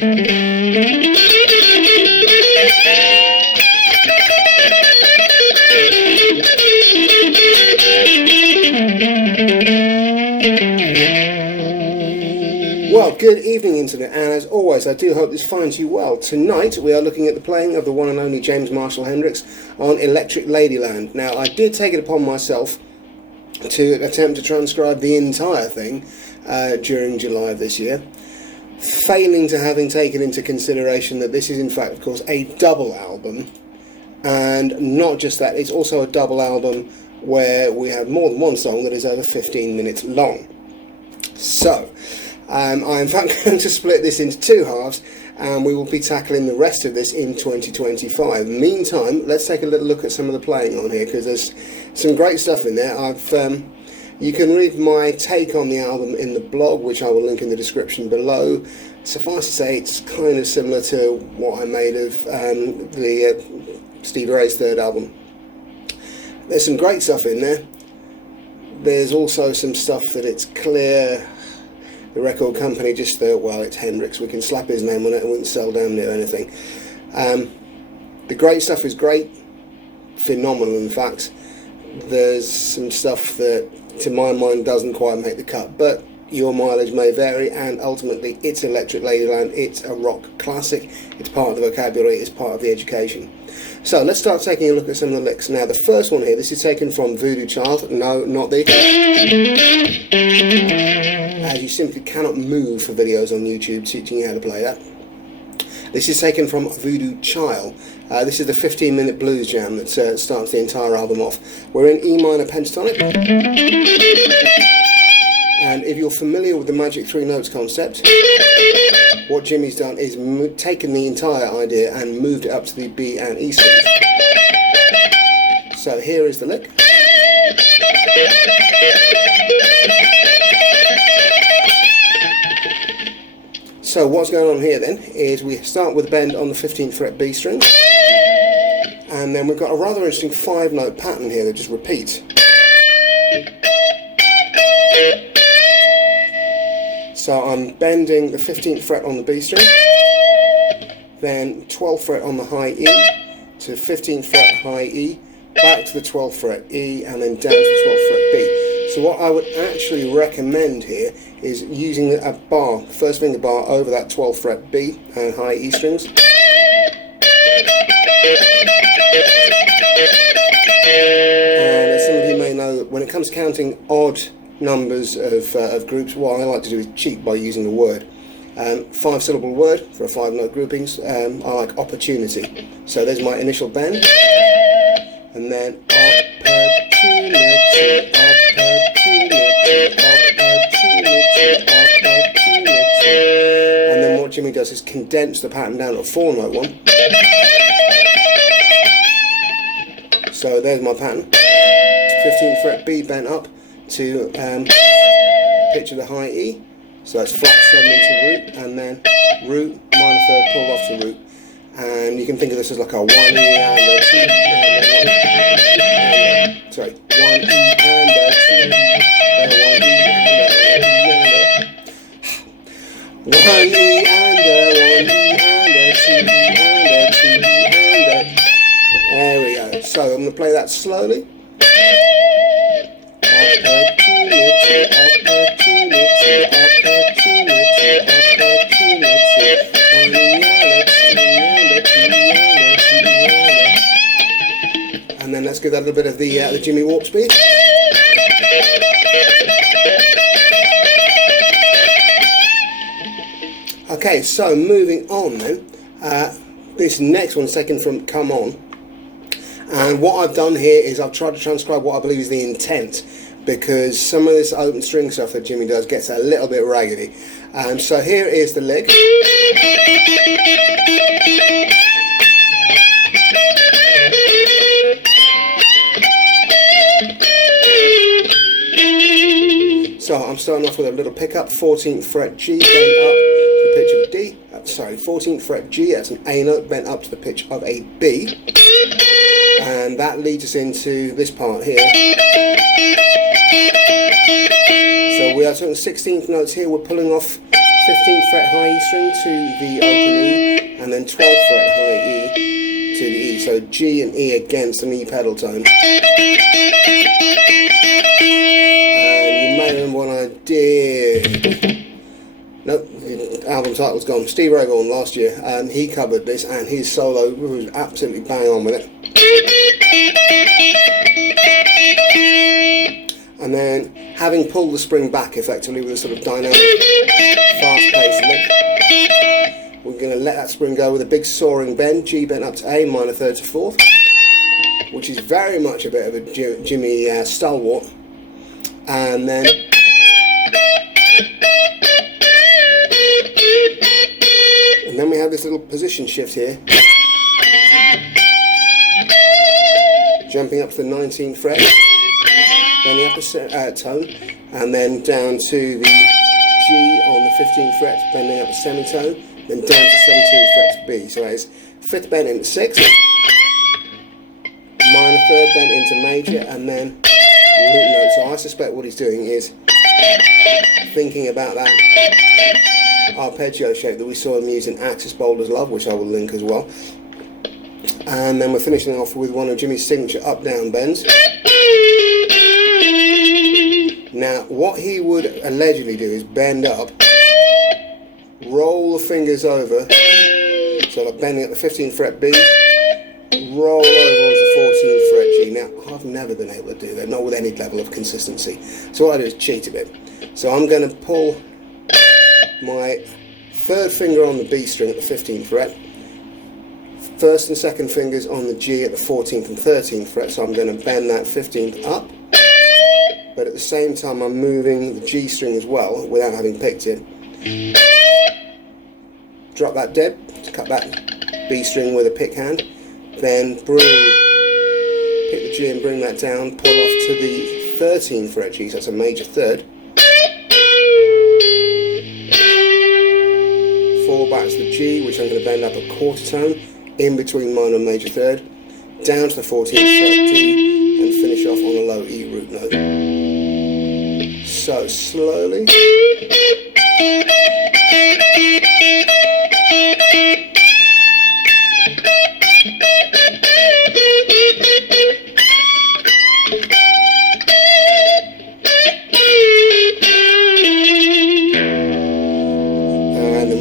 Well, good evening Internet, and as always I do hope this finds you well. Tonight we are looking at the playing of the one and only James Marshall Hendrix on Electric Ladyland. Now I did take it upon myself to attempt to transcribe the entire thing during July of this year, failing to having taken into consideration that this is in fact of course a double album, and not just that, it's also a double album where we have more than one song that is over 15 minutes long. So I'm in fact going to split this into two halves, and we will be tackling the rest of this in 2025. Meantime, let's take a little look at some of the playing on here, because there's some great stuff in there. You can read my take on the album in the blog, which I will link in the description below. Suffice to say, it's kind of similar to what I made of the Stevie Ray's third album. There's some great stuff in there. There's also some stuff that it's clear the record company just thought, well, it's Hendrix, we can slap his name on it and wouldn't sell damn near anything. The great stuff is great, phenomenal in fact. There's some stuff that to my mind doesn't quite make the cut, but your mileage may vary, and ultimately it's Electric Ladyland, it's a rock classic, it's part of the vocabulary, it's part of the education. So let's start taking a look at some of the licks. Now the first one here, this is taken from Voodoo Child, no, not the, as you simply cannot move for videos on YouTube teaching you how to play that. This is taken from Voodoo Child. This is the 15-minute blues jam that starts the entire album off. We're in E minor pentatonic, and if you're familiar with the magic three notes concept, what Jimmy's done is taken the entire idea and moved it up to the B and E strings. So here is the lick. So what's going on here then is we start with a bend on the 15th fret B string, and then we've got a rather interesting 5-note pattern here that just repeats. So I'm bending the 15th fret on the B string, then 12th fret on the high E, to 15th fret high E, back to the 12th fret E, and then down to the 12th fret B. So what I would actually recommend here is using a bar, first finger bar over that 12th fret B and high E strings. And as some of you may know, when it comes to counting odd numbers of groups, what I like to do is cheat by using a word. 5-syllable word for a 5-note groupings, I like opportunity. So there's my initial bend, and then opportunity, and then what Jimmy does is condense the pattern down to a 4-note one. So there's my pattern. 15th fret B bent up to pitch of the high E. So that's flat 7 into root, and then root, minor third, pulled off to root. And you can think of this as like a 1E and a 2 and a 1. Sorry, 1E and a 2, 1E and a 1E and a 2 and a 2 and a. There we go. So I'm going to play that slowly. And then let's give that a little bit of the Jimmy warp speed. Okay, so moving on then, this next one's taken from Come On, and what I've done here is I've tried to transcribe what I believe is the intent, because some of this open string stuff that Jimmy does gets a little bit raggedy. So here is the lick. So I'm starting off with a little pickup, 14th fret G, bent up to the pitch of a D. Sorry, 14th fret G, that's an A note, bent up to the pitch of a B. And that leads us into this part here. So we are talking 16th notes here, we're pulling off 15th fret high E string to the open E, and then 12th fret high E to the E. So G and E against an E pedal tone. And you may remember when I did... Nope, the album title's gone. Steve Ray last year, he covered this, and his solo was absolutely bang on with it. And then, having pulled the spring back effectively with a sort of dynamic, fast-paced lick, we're going to let that spring go with a big soaring bend, G bent up to A, minor third to fourth, which is very much a bit of a Jimmy stalwart. And then we have this little position shift here, jumping up to the 19th fret, then the upper tone, and then down to the G on the 15th fret, bending up a semitone, then down to 17th fret to B. So that is 5th bend into 6th, minor 3rd bend into major, and then root note. So I suspect what he's doing is thinking about that arpeggio shape that we saw him use in Axis Bold as Love, which I will link as well. And then we're finishing off with one of Jimmy's signature up-down bends. Now, what he would allegedly do is bend up, roll the fingers over, so like bending at the 15th fret B, roll over onto the 14th fret G. Now, I've never been able to do that, not with any level of consistency. So what I do is cheat a bit. So I'm going to pull my 3rd finger on the B string at the 15th fret, 1st and 2nd fingers on the G at the 14th and 13th fret, so I'm going to bend that 15th up, but at the same time I'm moving the G string as well without having picked it. Drop that dead, cut that B string with a pick hand, then pick the G and bring that down, pull off to the 13th fret G, so that's a major 3rd. Back to the G, which I'm going to bend up a quarter tone in between minor and major 3rd, down to the 14th fret D, and finish off on a low E root note. So slowly.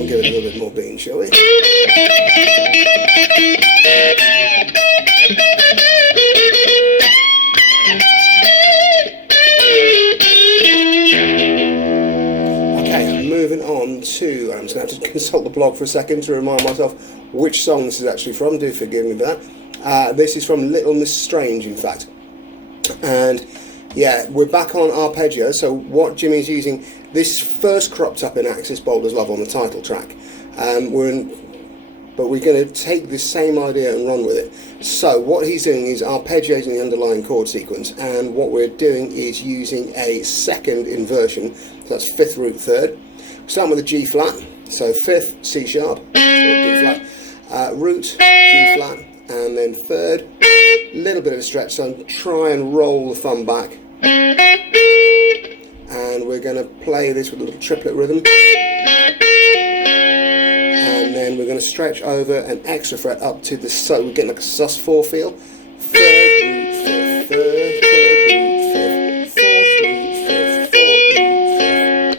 Give it a little bit more beat, shall we? Okay, moving on to, I'm just going to have to consult the blog for a second to remind myself which song this is actually from. Do forgive me for that. This is from Little Miss Strange, in fact. And yeah, we're back on arpeggio. So what Jimmy's using, this first cropped up in Axis Bold as Love on the title track. But we're going to take this same idea and run with it. So what he's doing is arpeggiating the underlying chord sequence, and what we're doing is using a second inversion. So that's 5th root 3rd. Starting with a G flat, so 5th C sharp or D flat, root G flat, and then 3rd. Little bit of a stretch, so try and roll the thumb back, and we're going to play this with a little triplet rhythm, and then we're going to stretch over an extra fret up to the so we're getting like a sus4 feel. 3rd root 5th, 3rd root 5th, 4th root 5th, 4th root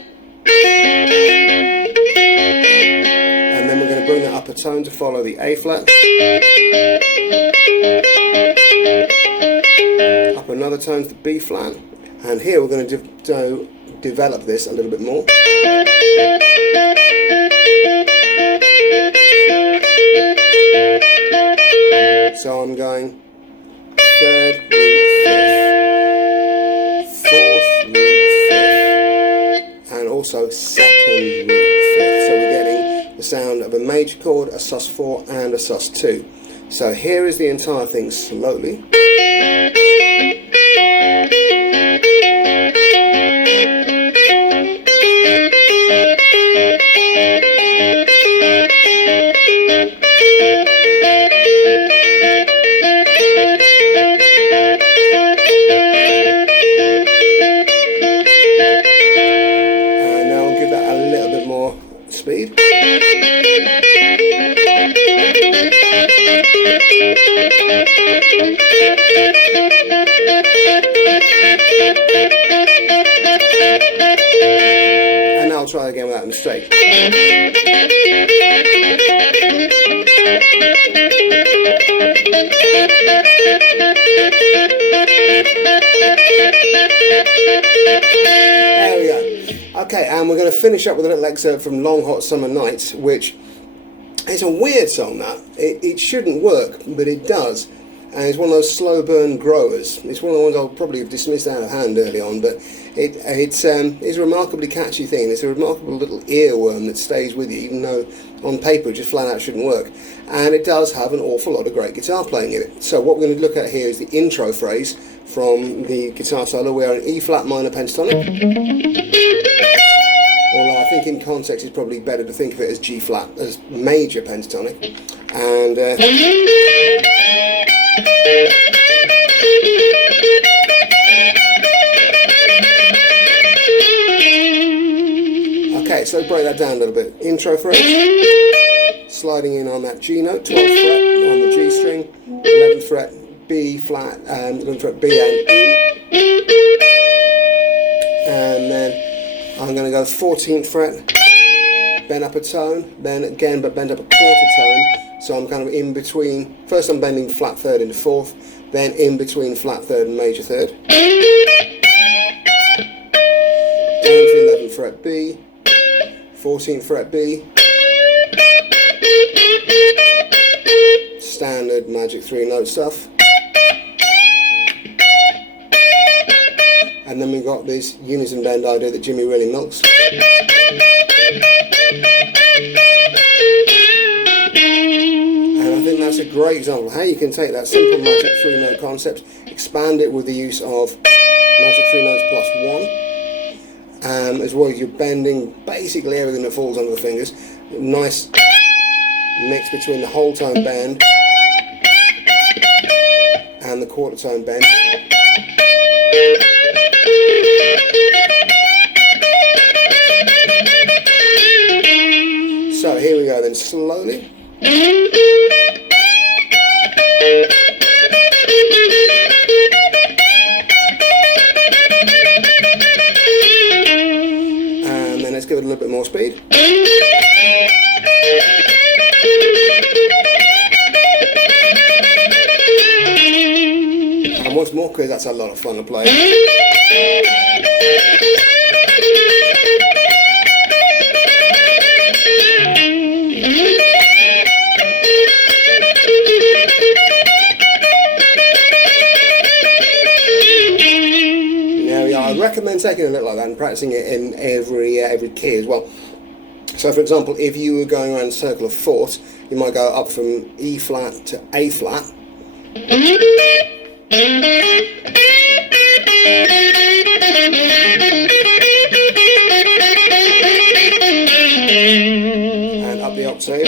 5th, and then we're going to bring that upper tone to follow the A flat. Up another tone to the B flat, and here we're going to develop this a little bit more. So I'm going 3rd root 5th, 4th root 5th, and also 2nd root 5th. So we're getting the sound of a major chord, a sus4 and a sus2. So here is the entire thing slowly. And now I'll try again without a mistake. There we go. Okay, and we're going to finish up with a little excerpt from Long Hot Summer Nights, which is a weird song, that. It shouldn't work, but it does. And it's one of those slow burn growers. It's one of the ones I'll probably have dismissed out of hand early on, but it's a remarkably catchy thing. It's a remarkable little earworm that stays with you, even though on paper it just flat out shouldn't work. And it does have an awful lot of great guitar playing in it. So what we're going to look at here is the intro phrase from the guitar solo. We're in E flat minor pentatonic. Although I think in context it's probably better to think of it as G flat, as major pentatonic. And okay, so break that down a little bit. Intro phrase, sliding in on that G note, 12th fret on the G string, 11th fret B flat, and 11th fret B and E, and then I'm going to go 14th fret, bend up a tone, then again but bend up a quarter tone, so I'm kind of in between. First I'm bending flat third into fourth, then in between flat third and major third, down to the 11th fret B, 14th fret B, standard magic 3-note stuff, and then we've got this unison bend idea that Jimmy really milks. And I think that's a great example of how you can take that simple magic 3-note concept, expand it with the use of magic 3 notes plus 1, as well as you're bending basically everything that falls under the fingers. Nice mix between the whole tone bend and the quarter tone bend. So here we go then, slowly. And then let's give it a little bit more speed. And once more, because that's a lot of fun to play. I recommend taking a little like that and practicing it in every key as well. So for example, if you were going around a circle of fourths, you might go up from E flat to A flat, and up the octave.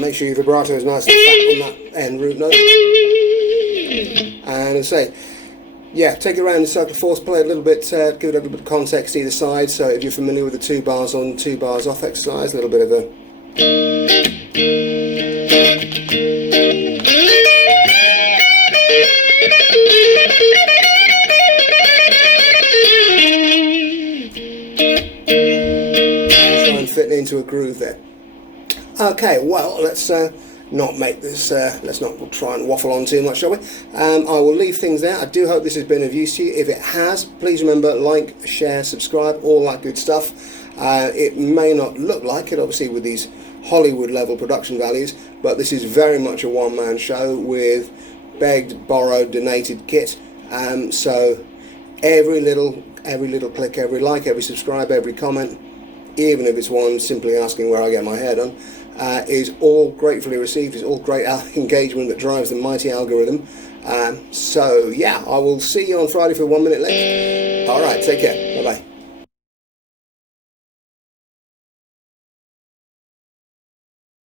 Make sure your vibrato is nice and fat on that end root note. And as I say, yeah, take it around the circle of fourths, play a little bit, give it a little bit of context either side. So if you're familiar with the 2 bars on, 2 bars off exercise, a little bit of a. Try and fit into a groove there. Okay, well, let's not make this, let's not try and waffle on too much, shall we? I will leave things there. I do hope this has been of use to you. If it has, please remember, like, share, subscribe, all that good stuff. It may not look like it, obviously, with these Hollywood level production values, but this is very much a one-man show with begged, borrowed, donated kit. So every little click, every like, every subscribe, every comment, even if it's one simply asking where I get my hair done, is all gratefully received. It's all great engagement that drives the mighty algorithm. So yeah, I will see you on Friday for 1 minute left. Alright, take care. Bye bye.